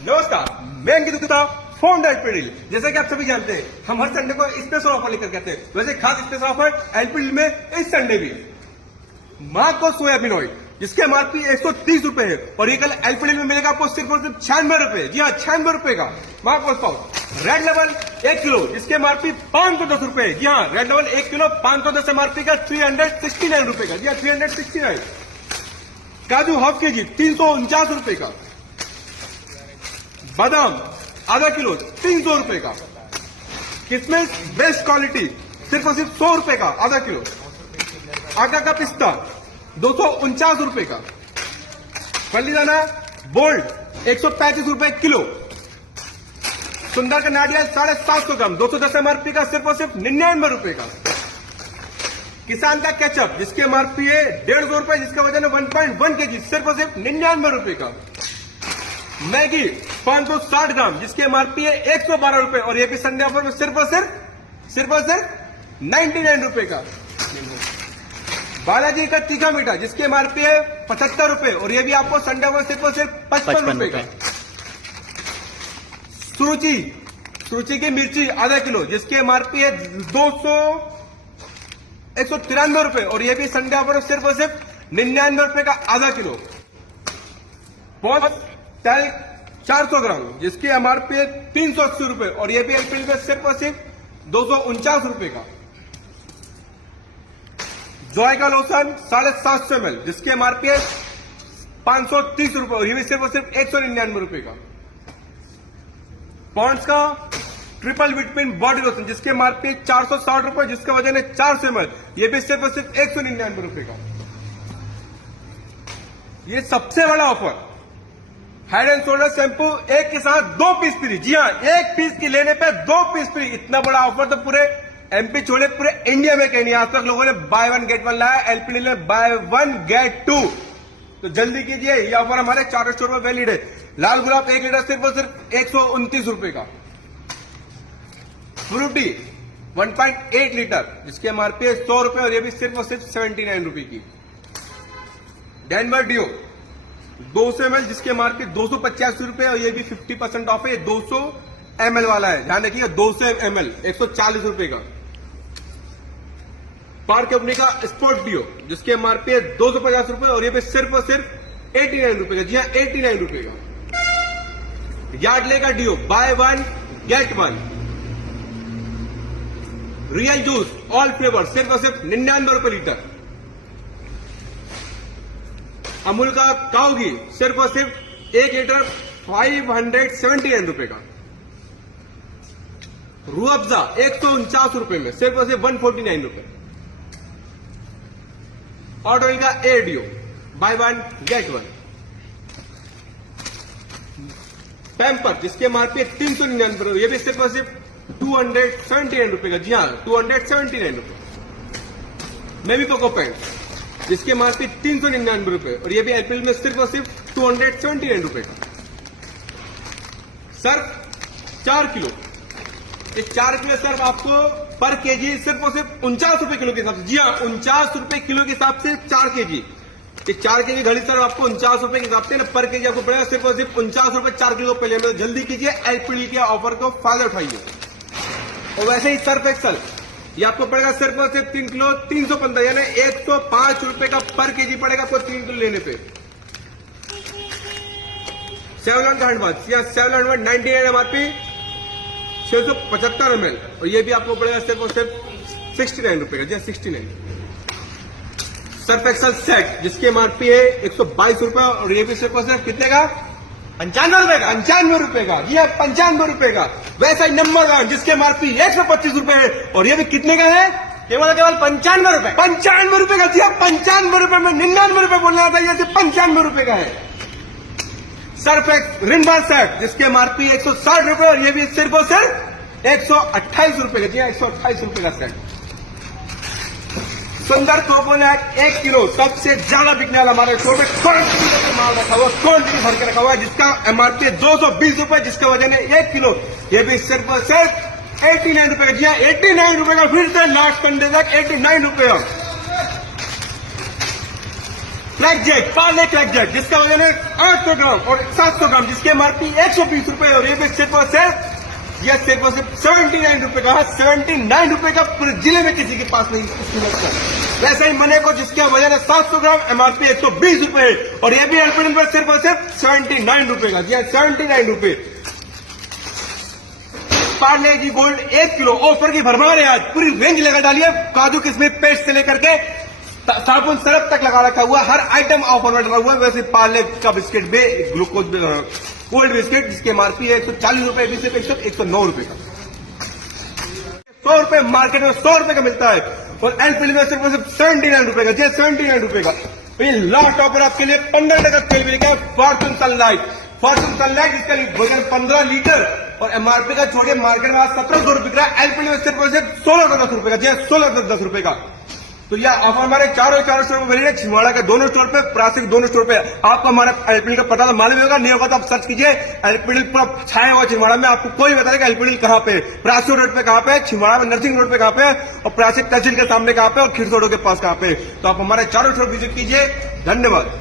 नमस्कार, मैं अंकित गुप्ता, फाउंडर एलपीडील। जैसा कि आप सभी जानते हैं, हम हर संडे को स्पेशल ऑफर लेकर के आते हैं। वैसे खास स्पेशल ऑफर एलपीडील में इस संडे भी माको सोयाबीन ऑयल, जिसके एमआरपी 130 रुपए है, और ये कल एलपीडील में मिलेगा आपको सिर्फ और सिर्फ 96 रुपए। जी हाँ, 96 रुपए का माको पाउच। रेड लेवल 1 किलो, जिसके एमआरपी 510 रुपए। जी हाँ, रेड लेवल 1 किलो 510 एमआरपी का 369 रुपए का। जी हाँ, 369। काजू हाफ के जी 349 रुपए का। बादाम आधा किलो 300 रुपए का। किसमिस बेस्ट क्वालिटी सिर्फ और सिर्फ 100 रुपए का आधा किलो। आटा का पिस्ता 249 रुपए का। फलीदाना बोल्ड 135 रुपए किलो। सुंदर का नारियल 750 ग्राम 210 एमआरपी का सिर्फ और सिर्फ 99 रुपए का। किसान का केचप, जिसकी एमआरपी है 150 रुपए, जिसका वजन है 1.1 केजी, सिर्फ और सिर्फ 99 रुपए का। मैगी 560 ग्राम, जिसकी एमआरपी है 112 रुपए, और ये भी संडे ऑफर में सिर्फ और सिर्फ 99 रुपए का। बालाजी का तीखा मीठा, जिसकी एमआरपी है 75 रुपए, और ये भी आपको संडे ऑफर सिर्फ और सिर्फ 55 रुपए का। सुरुचि की मिर्ची आधा किलो, जिसकी एमआरपी है 193 रुपए, और ये भी संडे ऑफर सिर्फ और सिर्फ 99 रुपए का आधा किलो। तेल 400 ग्राम, जिसकी एमआरपी है 380 रुपए, और ये भी एलपीएल में सिर्फ और सिर्फ 249 रुपए का। जॉय का लोशन 750 ml, जिसकी एमआरपी है 530 रुपए, और ये भी सिर्फ और सिर्फ 199 रुपए का। पॉन्ड्स का ट्रिपल विटामिन बॉडी लोशन, जिसके एमआरपी है 460 रुपए, जिसका वजन है 400 ml, ये भी सिर्फ और सिर्फ 199 रुपए का। ये सबसे बड़ा offer, head and shoulder shampoo एक के साथ 2 पीस फ्री। जी हाँ, 1 पीस की लेने पे 2 पीस फ्री। इतना बड़ा ऑफर तो पूरे एमपी छोड़े पूरे इंडिया में कहीं नहीं। आज तक लोगों ने बाय 1 गेट 1 लाया, एलपीडील में बाय 1 गेट 2। तो जल्दी कीजिए, ये ऑफर हमारे 4 स्टोर में वैलिड है। लाल गुलाब 1 लीटर सिर्फ और सिर्फ 129 रुपए का। फ्रूटी 1.8 लीटर, जिसकी एमआरपी है 100 रुपए, और ये भी सिर्फ और सिर्फ 79 रुपए की। डेनवर डिओ 200 ml, जिसके एमआरपी 285 रुपए, और ये भी 50% ऑफ है। 200 ml वाला है, ध्यान रखिए, 200 ml 140 रुपए का। पार्क कंपनी का स्पोर्ट डिओ, जिसके एमआरपी है 250 रुपए, और ये भी सिर्फ और सिर्फ 89 रुपए का। जी हाँ, 89 रुपए का। यार्डले का deo buy 1 get 1। Real juice all flavour सिर्फ और सिर्फ 99 रुपए लीटर। अमूल का काऊ घी सिर्फ और सिर्फ 1 लीटर 579 रुपए का। रूह अफ़ज़ा 149 रुपए में सिर्फ और सिर्फ 149 रुपए। ऑड ऑयल का एयर डिओ बाय 1 गेट 1। पैम्पर, जिसके एमआरपी 399 रुपए, ये भी सिर्फ और सिर्फ 279 रुपए का। जी हाँ, 279 रुपए। मेवी कोको पैंट, जिसके एमआरपी 399 रुपए, और ये भी एलपीएल में सिर्फ और सिर्फ 279 रुपए का। सर्फ 4 किलो, ये 4 किलो सर्फ आपको पर केजी सिर्फ और सिर्फ 49 रुपए किलो के हिसाब से। जी हाँ, 49 रुपए किलो के हिसाब से 4 केजी। ये 4 केजी घड़ी सर्फ आपको 49 रुपए के हिसाब से ना पर केजी आपको पड़ेगा सिर्फ और सिर्फ 49 रुपए 4 किलो पहले में। जल्दी कीजिए, एलपीएल के ऑफर को फायदा उठाइए। और वैसे ही सर्फ एक्सल, ये आपको पड़ेगा सिर्फ और सिर्फ 3 किलो 315, यानी 105 रुपए का पर केजी पड़ेगा आपको 3 किलो लेने पे। सेवलॉन का हैंड वॉश, या सेवलॉन 99 एमआरपी 675 ml, और ये भी आपको पड़ेगा सिर्फ और सिर्फ 69 रुपए का। जी 69। सर्फ एक्सल सेट, जिसकी एमआरपी है 122 रुपए, और ये भी सिर्फ और सिर्फ कितने का? 95 रुपए का। 95 रुपए का। जी हाँ, 95 रुपए का। वैसा ही नंबर 1, जिसके एमआरपी 125 रुपए है, और ये भी कितने का है? केवल 95 रुपए। 95 रुपए का। जी हाँ, 95 रुपए में 99 रुपए बोलना था, ये 95 रुपए का है। सर्फ एक्स रिन बार सेट, जिसके एमआरपी 160 रुपए, और ये भी सिर्फ और सिर्फ 128 रुपए का। जी हाँ, 128 रुपए का सेट। सुंदर कोकोनट 1 किलो, सबसे ज्यादा बिकने वाला हमारे शो में क्वांटिटी का माल रखा हुआ, क्वांटिटी भर के रखा हुआ है, जिसका एमआरपी है 220 रुपए, जिसका वजन है 1 किलो। ये भी सिर्फ और सिर्फ 89 रुपए का। जी हाँ, 89 रुपए का। फिर से लास्ट संडे तक 89 रुपए का। Crack jack, Parle crack jack, जिसका वजन है 800 ग्राम और 700 ग्राम, जिसकी एमआरपी 120 रुपए और ये भी सिर्फ और सिर्फ यह सिर्फ और सिर्फ 79 रुपए का है। 79 रुपए का पूरे जिले में किसी के पास नहीं इस कीमत का। वैसा ही मने को जिसका वजन है 700 ग्राम, एमआरपी 120 रुपए और ये भी एल्पिनिल पर सिर्फ और सिर्फ 79 रुपए का। जी हाँ, 79 रुपए। पार्ले जी गोल्ड 1 किलो ऑफर की भरमार है आज, पूरी रेंज लगा डाली है। काजू किशमिश पेस्ट से लेकर के साबुन सरफ तक लगा रखा हुआ, हर आइटम ऑफर में डला हुआ है। वैसे पार्ले का बिस्किट भी ग्लूकोज गोल्ड बिस्किट, जिसकी एमआरपी है 140 रुपए, भी सिर्फ 109 रुपए का। 100 रुपए मार्केट में 100 रुपए का मिलता है और एलपीएल में सिर्फ 79 रुपए का। जी 79 रुपए का। तो ये लॉट ऑफर आपके लिए 15 का सेल मिलेगा। फॉर्चून सनलाइट, फॉर्चून सनलाइट जिसका वजन 15 लीटर और एमआरपी का छोड़िए, मार्केट में 1700 रुपए का, एलपीएल में सिर्फ 1610 रुपए का। जी 1610 रुपए का। तो यह ऑफर हमारे चारों स्टोर पर मिलेगा, छिंदवाड़ा के दोनों स्टोर पे, प्रासिक दोनों स्टोर पे। आपको हमारा एलपीएल का पता तो मालूम होगा, नहीं होगा तो आप सर्च कीजिए एलपीएल पर छाया हुआ छिंदवाड़ा में, आपको कोई बताएगा एलपीएल कहाँ पे, प्रासिक रोड पे कहाँ पे, छिंदवाड़ा में नर्सिंग रोड पे कहाँ पे और प्रासिक तहसील के सामने कहाँ पे और खिरसोड़ों के पास कहाँ पे। तो आप हमारे चारों स्टोर विजिट कीजिए। धन्यवाद।